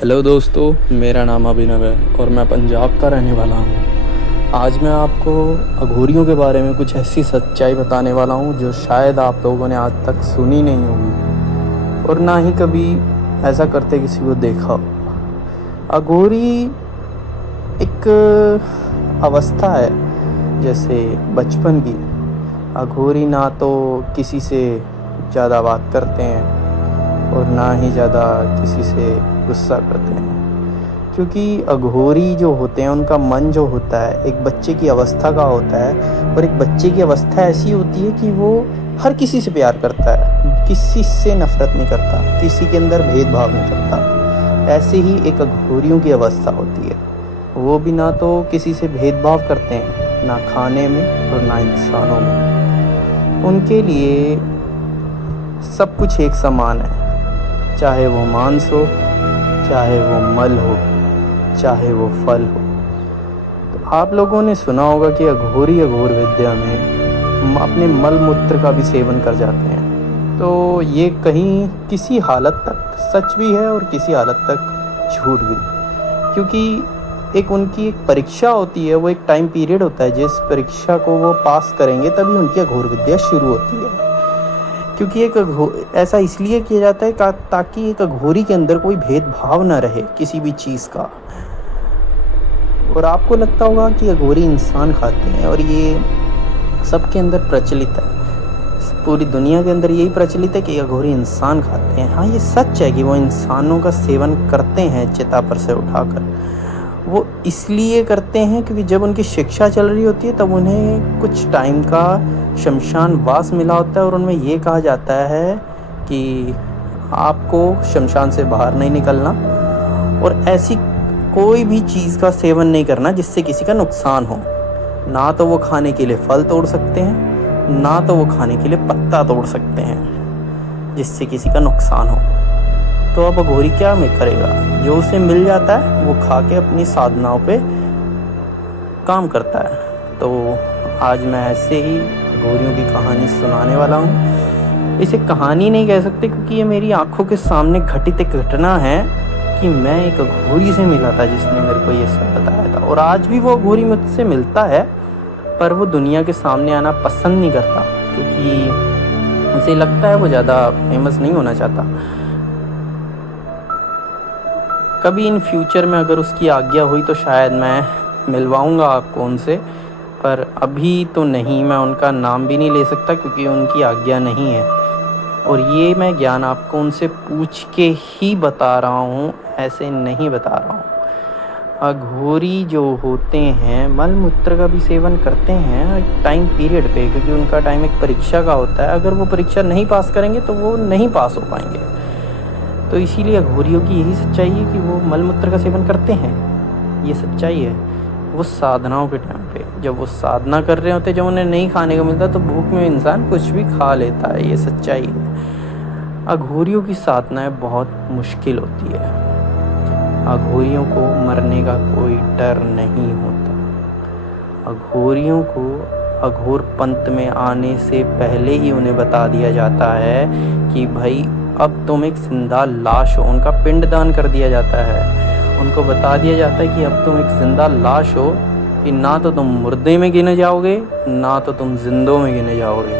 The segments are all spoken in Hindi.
हेलो दोस्तों, मेरा नाम अभिनव है और मैं पंजाब का रहने वाला हूँ। आज मैं आपको अघोरियों के बारे में कुछ ऐसी सच्चाई बताने वाला हूँ जो शायद आप लोगों ने आज तक सुनी नहीं होगी और ना ही कभी ऐसा करते किसी को देखा हो। अघोरी एक अवस्था है जैसे बचपन की। अघोरी ना तो किसी से ज़्यादा बात करते हैं और ना ही ज़्यादा किसी से गुस्सा करते हैं, क्योंकि अघोरी जो होते हैं उनका मन जो होता है एक बच्चे की अवस्था का होता है। और एक बच्चे की अवस्था ऐसी होती है कि वो हर किसी से प्यार करता है, किसी से नफरत नहीं करता, किसी के अंदर भेदभाव नहीं करता। ऐसे ही एक अघोरियों की अवस्था होती है। वो भी ना तो किसी से भेदभाव करते हैं, ना खाने में और ना इंसानों में। उनके लिए सब कुछ एक समान है, चाहे वो मांस हो, चाहे वो मल हो, चाहे वो फल हो। तो आप लोगों ने सुना होगा कि अघोरी अघोर विद्या में अपने मल मूत्र का भी सेवन कर जाते हैं। तो ये कहीं किसी हालत तक सच भी है और किसी हालत तक झूठ भी, क्योंकि एक उनकी एक परीक्षा होती है, वो एक टाइम पीरियड होता है जिस परीक्षा को वो पास करेंगे तभी उनकी अघोर विद्या शुरू होती है। क्योंकि ऐसा इसलिए किया जाता है ताकि एक अघोरी के अंदर कोई भेदभाव ना रहे किसी भी चीज़ का। और आपको लगता होगा कि अघोरी इंसान खाते हैं, और ये सबके अंदर प्रचलित है। पूरी दुनिया के अंदर यही प्रचलित है कि अघोरी इंसान खाते हैं। हाँ, ये सच है कि वो इंसानों का सेवन करते हैं चिता पर से उठाकर। वो इसलिए करते हैं क्योंकि जब उनकी शिक्षा चल रही होती है तब उन्हें कुछ टाइम का शमशान वास मिला होता है, और उनमें ये कहा जाता है कि आपको शमशान से बाहर नहीं निकलना और ऐसी कोई भी चीज़ का सेवन नहीं करना जिससे किसी का नुकसान हो। ना तो वो खाने के लिए फल तोड़ सकते हैं, ना तो वो खाने के लिए पत्ता तोड़ सकते हैं जिससे किसी का नुकसान हो। तो अब अघोरी क्या में करेगा, जो उसे मिल जाता है वो खा के अपनी साधनाओं पे काम करता है। तो आज मैं ऐसे ही अघोरियों की कहानी सुनाने वाला हूँ। इसे कहानी नहीं कह सकते क्योंकि ये मेरी आंखों के सामने घटित एक घटना है कि मैं एक अघोरी से मिला था जिसने मेरे को ये सब बताया था। और आज भी वो अघोरी मुझसे मिलता है, पर वो दुनिया के सामने आना पसंद नहीं करता क्योंकि उसे लगता है वो ज़्यादा फेमस नहीं होना चाहता। कभी इन फ्यूचर में अगर उसकी आज्ञा हुई तो शायद मैं मिलवाऊंगा आपको उनसे, पर अभी तो नहीं। मैं उनका नाम भी नहीं ले सकता क्योंकि उनकी आज्ञा नहीं है, और ये मैं ज्ञान आपको उनसे पूछ के ही बता रहा हूँ, ऐसे नहीं बता रहा हूँ। अघोरी जो होते हैं मल मूत्र का भी सेवन करते हैं एक टाइम पीरियड पे, क्योंकि उनका टाइम एक परीक्षा का होता है। अगर वो परीक्षा नहीं पास करेंगे तो वो नहीं पास हो पाएंगे। तो इसीलिए अघोरियों की यही सच्चाई है कि वो मल मूत्र का सेवन करते हैं। ये सच्चाई है। वो साधनाओं के टाइम पे जब वो साधना कर रहे होते, जब उन्हें नहीं खाने को मिलता तो भूख में इंसान कुछ भी खा लेता है। ये सच्चाई है। अघोरियों की साधनाएं बहुत मुश्किल होती है। अघोरियों को मरने का कोई डर नहीं होता। अघोरियों को अघोर पंथ में आने से पहले ही उन्हें बता दिया जाता है कि भाई अब तुम एक जिंदा लाश हो। उनका पिंडदान कर दिया जाता है। उनको बता दिया जाता है कि अब तुम एक जिंदा लाश हो, कि ना तो तुम मुर्दे में गिने जाओगे, ना तो तुम जिंदों में गिने जाओगे।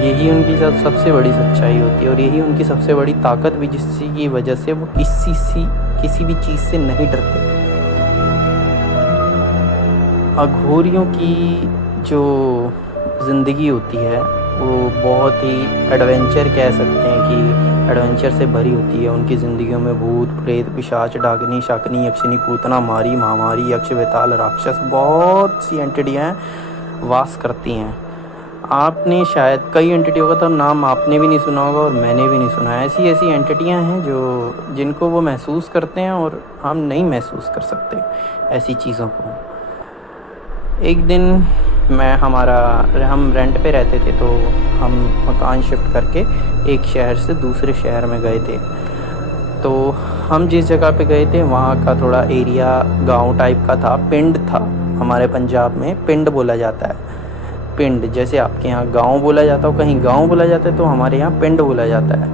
यही उनकी सबसे बड़ी सच्चाई होती है, और यही उनकी सबसे बड़ी ताकत भी, जिसकी वजह से वो किसी भी चीज़ से नहीं डरते। अघोरियों की जो ज़िंदगी होती है वो बहुत ही एडवेंचर कह सकते हैं कि एडवेंचर से भरी होती है। उनकी ज़िंदगियों में भूत प्रेत पिशाच डाकिनी शाकिनी यक्षिनी पूतना मारी महामारी यक्ष बेताल राक्षस बहुत सी एंटिटियाँ वास करती हैं। आपने शायद कई एंटिटियों का तो नाम आपने भी नहीं सुना होगा और मैंने भी नहीं सुना है। ऐसी एंटिटियाँ हैं जिनको वो महसूस करते हैं और हम नहीं महसूस कर सकते ऐसी चीज़ों को। एक दिन हम रेंट पे रहते थे, तो हम मकान शिफ्ट करके एक शहर से दूसरे शहर में गए थे। तो हम जिस जगह पे गए थे वहाँ का थोड़ा एरिया गांव टाइप का था, पिंड था। हमारे पंजाब में पिंड बोला जाता है। पिंड जैसे आपके यहाँ गांव बोला जाता हो, कहीं गांव बोला जाता है, तो हमारे यहाँ पिंड बोला जाता है।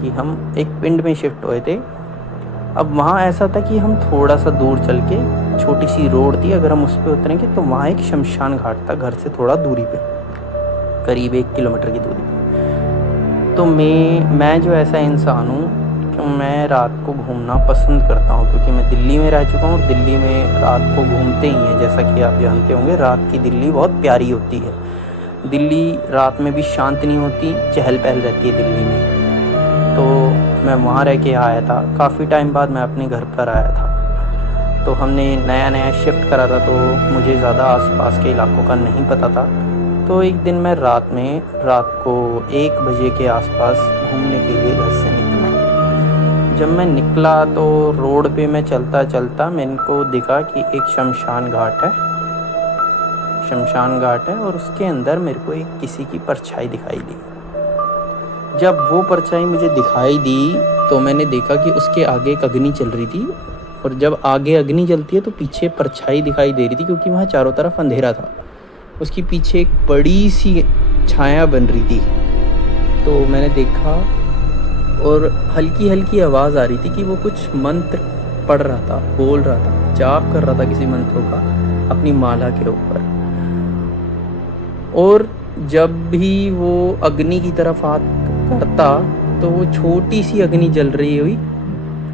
कि हम एक पिंड में शिफ्ट हुए थे। अब वहाँ ऐसा था कि हम थोड़ा सा दूर चल के, छोटी सी रोड थी, अगर हम उस पर उतरेंगे तो वहाँ एक शमशान घाट था घर से थोड़ा दूरी पे, करीब 1 किलोमीटर की दूरी पे। तो मैं जो ऐसा इंसान हूँ कि मैं रात को घूमना पसंद करता हूँ, क्योंकि मैं दिल्ली में रह चुका हूँ। दिल्ली में रात को घूमते ही हैं, जैसा कि आप जानते होंगे, रात की दिल्ली बहुत प्यारी होती है। दिल्ली रात में भी शांत नहीं होती, चहल पहल रहती है दिल्ली में। तो मैं वहाँ रह के आया था, काफ़ी टाइम बाद मैं अपने घर पर आया था। तो हमने नया नया शिफ्ट करा था, तो मुझे ज़्यादा आसपास के इलाकों का नहीं पता था। तो एक दिन मैं रात को 1 बजे के आसपास घूमने के लिए घर से निकला। जब मैं निकला तो रोड पे मैं चलता चलता मेरे को दिखा कि एक शमशान घाट है, और उसके अंदर मेरे को एक किसी की परछाई दिखाई दी। जब वो परछाई मुझे दिखाई दी तो मैंने देखा कि उसके आगे एक अग्नि चल रही थी, और जब आगे अग्नि जलती है तो पीछे परछाई दिखाई दे रही थी, क्योंकि वहाँ चारों तरफ अंधेरा था। उसके पीछे एक बड़ी सी छाया बन रही थी। तो मैंने देखा, और हल्की हल्की आवाज़ आ रही थी कि वो कुछ मंत्र पढ़ रहा था, बोल रहा था, जाप कर रहा था किसी मंत्रों का अपनी माला के ऊपर। और जब भी वो अग्नि की तरफ हाथ करता तो वो छोटी सी अग्नि जल रही हुई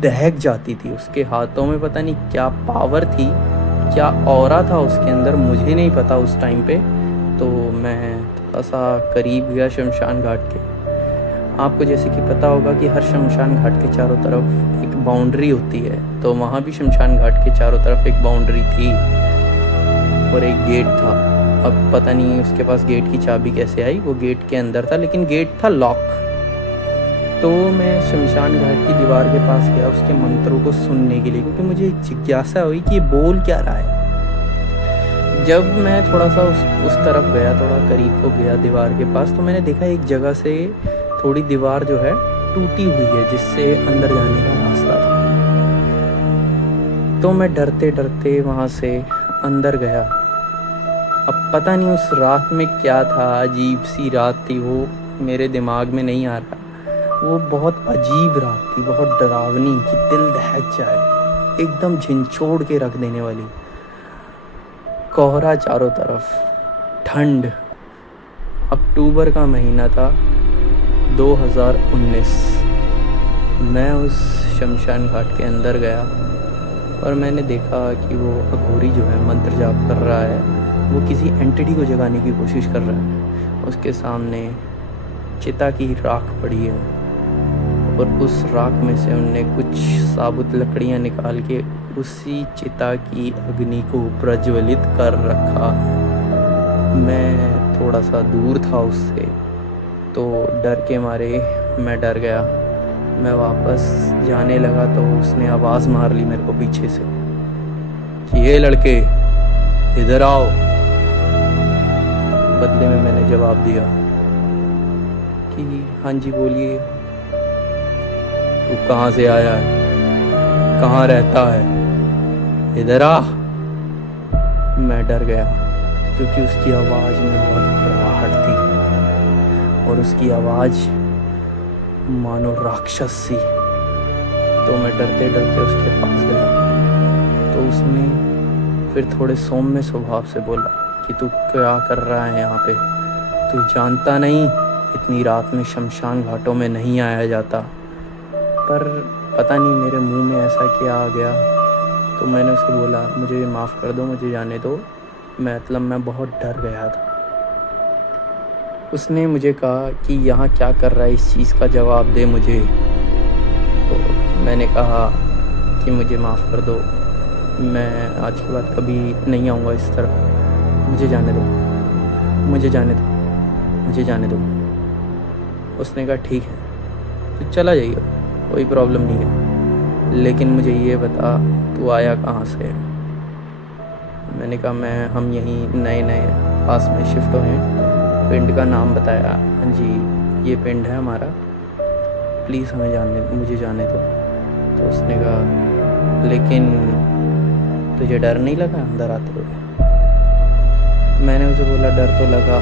दहक जाती थी। उसके हाथों में पता नहीं क्या पावर थी, क्या ऑरा था उसके अंदर, मुझे नहीं पता उस टाइम पे। तो मैं थोड़ा सा करीब गया शमशान घाट के। आपको जैसे कि पता होगा कि हर शमशान घाट के चारों तरफ एक बाउंड्री होती है, तो वहाँ भी शमशान घाट के चारों तरफ एक बाउंड्री थी और एक गेट था। अब पता नहीं उसके पास गेट की चाबी कैसे आई, वो गेट के अंदर था, लेकिन गेट था लॉक। तो मैं शमशान घाट की दीवार के पास गया उसके मंत्रों को सुनने के लिए, क्योंकि मुझे जिज्ञासा हुई कि ये बोल क्या रहा है। जब मैं थोड़ा सा उस तरफ गया, थोड़ा करीब को गया दीवार के पास, तो मैंने देखा एक जगह से थोड़ी दीवार जो है टूटी हुई है, जिससे अंदर जाने का रास्ता था। तो मैं डरते डरते वहाँ से अंदर गया। अब पता नहीं उस रात में क्या था, अजीब सी रात थी वो, मेरे दिमाग में नहीं आ रहा। वो बहुत अजीब रात थी, बहुत डरावनी, कि दिल दहक जाए, एकदम झिंझोड़ के रख देने वाली। कोहरा चारों तरफ, ठंड, अक्टूबर का महीना था 2019। मैं उस शमशान घाट के अंदर गया और मैंने देखा कि वो अघोरी जो है मंत्र जाप कर रहा है, वो किसी एंटिटी को जगाने की कोशिश कर रहा है। उसके सामने चिता की राख पड़ी है, और उस राख में से उनने कुछ साबुत लकड़ियां निकाल के उसी चिता की अग्नि को प्रज्वलित कर रखा है। मैं थोड़ा सा दूर था उससे, तो डर के मारे मैं डर गया। मैं वापस जाने लगा तो उसने आवाज़ मार ली मेरे को पीछे से कि ये लड़के इधर आओ। बदले में मैंने जवाब दिया कि हाँ जी बोलिए। तू कहाँ से आया है, कहाँ रहता है, इधर आ। मैं डर गया, क्योंकि उसकी आवाज़ में बहुत घबराहट थी और उसकी आवाज़ मानो राक्षस सी। तो मैं डरते डरते उसके पास गया, तो उसने फिर थोड़े सौम्य स्वभाव से बोला कि तू क्या कर रहा है यहाँ पे, तू जानता नहीं इतनी रात में शमशान घाटों में नहीं आया जाता। पर पता नहीं मेरे मुंह में ऐसा क्या आ गया, तो मैंने उसे बोला मुझे माफ़ कर दो, मुझे जाने दो, मैं बहुत डर गया था। उसने मुझे कहा कि यहाँ क्या कर रहा है, इस चीज़ का जवाब दे मुझे। तो मैंने कहा कि मुझे माफ़ कर दो, मैं आज के बाद कभी नहीं आऊँगा इस तरफ, मुझे जाने दो, मुझे जाने दो, मुझे जाने दो। उसने कहा ठीक है, तो चला जाइए, कोई प्रॉब्लम नहीं है, लेकिन मुझे ये बता तू आया कहाँ से। मैंने कहा हम यहीं नए नए पास में शिफ्ट हुए हैं। पिंड का नाम बताया, हाँ जी ये पिंड है हमारा, प्लीज़ मुझे जाने दो। तो उसने कहा लेकिन तुझे डर नहीं लगा अंदर आते हुए। मैंने उसे बोला डर तो लगा,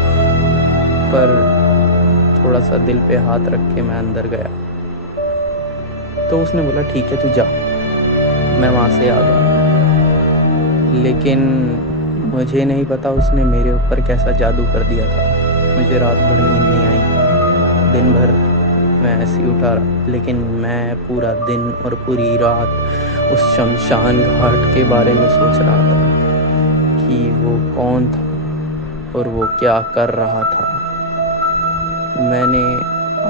पर थोड़ा सा दिल पे हाथ रख के मैं अंदर गया। तो उसने बोला ठीक है तू जा, मैं वहाँ से आ गया। लेकिन मुझे नहीं पता उसने मेरे ऊपर कैसा जादू कर दिया था। मुझे रात भर नींद नहीं आई, दिन भर मैं ऐसे ही उठा रहा, लेकिन मैं पूरा दिन और पूरी रात उस शमशान घाट के बारे में सोच रहा था कि वो कौन था और वो क्या कर रहा था। मैंने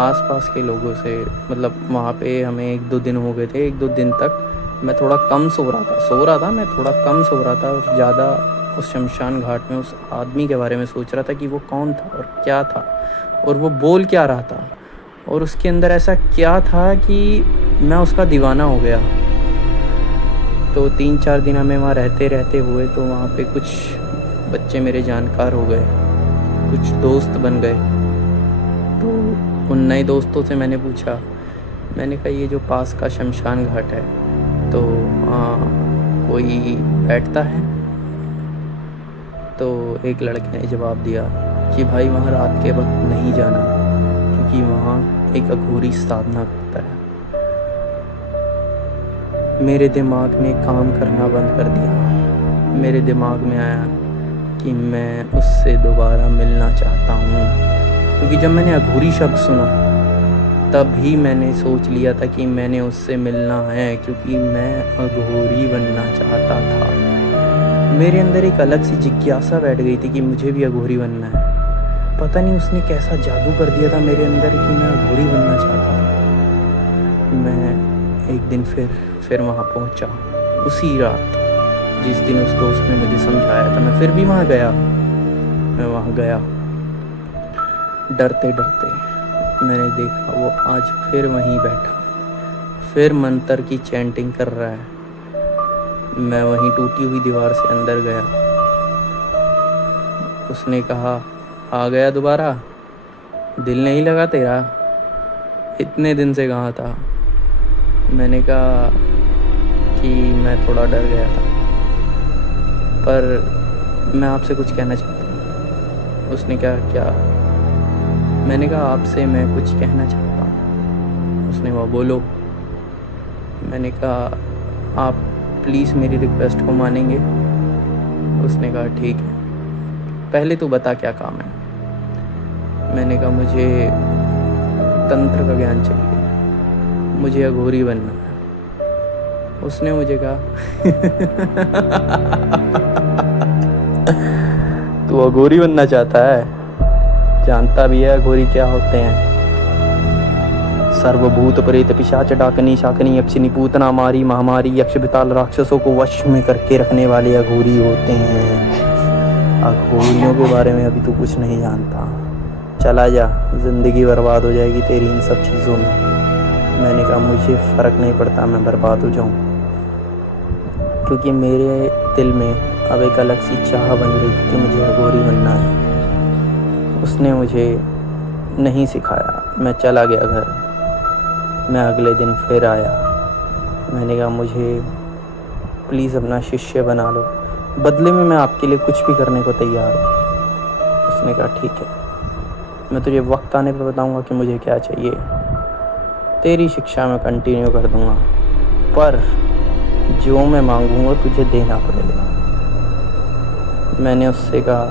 आसपास के लोगों से, मतलब वहाँ पे हमें 1-2 दिन हो गए थे, 1-2 दिन तक मैं थोड़ा कम सो रहा था, मैं थोड़ा कम सो रहा था और ज़्यादा उस शमशान घाट में उस आदमी के बारे में सोच रहा था कि वो कौन था और क्या था और वो बोल क्या रहा था और उसके अंदर ऐसा क्या था कि मैं उसका दीवाना हो गया। तो 3-4 दिन हमें वहाँ रहते रहते हुए, तो वहाँ पे कुछ बच्चे मेरे जानकार हो गए, कुछ दोस्त बन गए। तो उन नए दोस्तों से मैंने पूछा, मैंने कहा ये जो पास का शमशान घाट है तो कोई बैठता है? तो एक लड़के ने जवाब दिया कि भाई वहाँ रात के वक्त नहीं जाना, क्योंकि वहाँ एक अघोरी साधना करता है। मेरे दिमाग ने काम करना बंद कर दिया। मेरे दिमाग में आया कि मैं उससे दोबारा मिलना चाहता हूँ, क्योंकि जब मैंने अघोरी शब्द सुना तभी मैंने सोच लिया था कि मैंने उससे मिलना है, क्योंकि मैं अघोरी बनना चाहता था। मेरे अंदर एक अलग सी जिज्ञासा बैठ गई थी कि मुझे भी अघोरी बनना है। पता नहीं उसने कैसा जादू कर दिया था मेरे अंदर कि मैं अघोरी बनना चाहता था। मैं एक दिन फिर वहाँ पहुँचा, उसी रात जिस दिन उस दोस्त ने मुझे समझाया था। मैं फिर भी वहाँ गया। मैं वहाँ गया डरते डरते। मैंने देखा वो आज फिर वहीं बैठा, फिर मंत्र की चैंटिंग कर रहा है। मैं वहीं टूटी हुई दीवार से अंदर गया। उसने कहा, आ गया दोबारा? दिल नहीं लगा तेरा? इतने दिन से कहाँ था? मैंने कहा कि मैं थोड़ा डर गया था, पर मैं आपसे कुछ कहना चाहता हूँ। उसने कहा, क्या? मैंने कहा, आपसे मैं कुछ कहना चाहता हूँ। उसने कहा, बोलो। मैंने कहा, आप प्लीज़ मेरी रिक्वेस्ट को मानेंगे? उसने कहा, ठीक है, पहले तो बता क्या काम है। मैंने कहा, मुझे तंत्र का ज्ञान चाहिए, मुझे अघोरी बनना है। उसने मुझे कहा तू अघोरी बनना चाहता है? जानता भी है अघोरी क्या होते हैं? सर्वभूत प्रेत पिशाच डाकनी शाकनी यक्षिनी पूतना मारी महामारी यक्ष बिताल राक्षसों को वश में करके रखने वाले अघोरी होते हैं। अघोरियों के बारे में अभी तू कुछ नहीं जानता। चला जा, ज़िंदगी बर्बाद हो जाएगी तेरी इन सब चीज़ों में। मैंने कहा, मुझे फ़र्क नहीं पड़ता मैं बर्बाद हो जाऊँ, क्योंकि मेरे दिल में अब एक अलग सी चाह बन गई थी कि मुझे अघोरी बनना है। उसने मुझे नहीं सिखाया। मैं चला गया घर। मैं अगले दिन फिर आया। मैंने कहा, मुझे प्लीज़ अपना शिष्य बना लो, बदले में मैं आपके लिए कुछ भी करने को तैयार हूँ। उसने कहा, ठीक है, मैं तुझे वक्त आने पर बताऊँगा कि मुझे क्या चाहिए। तेरी शिक्षा मैं कंटिन्यू कर दूँगा, पर जो मैं मांगूँगा तुझे देना पड़ेगा। मैंने उससे कहा,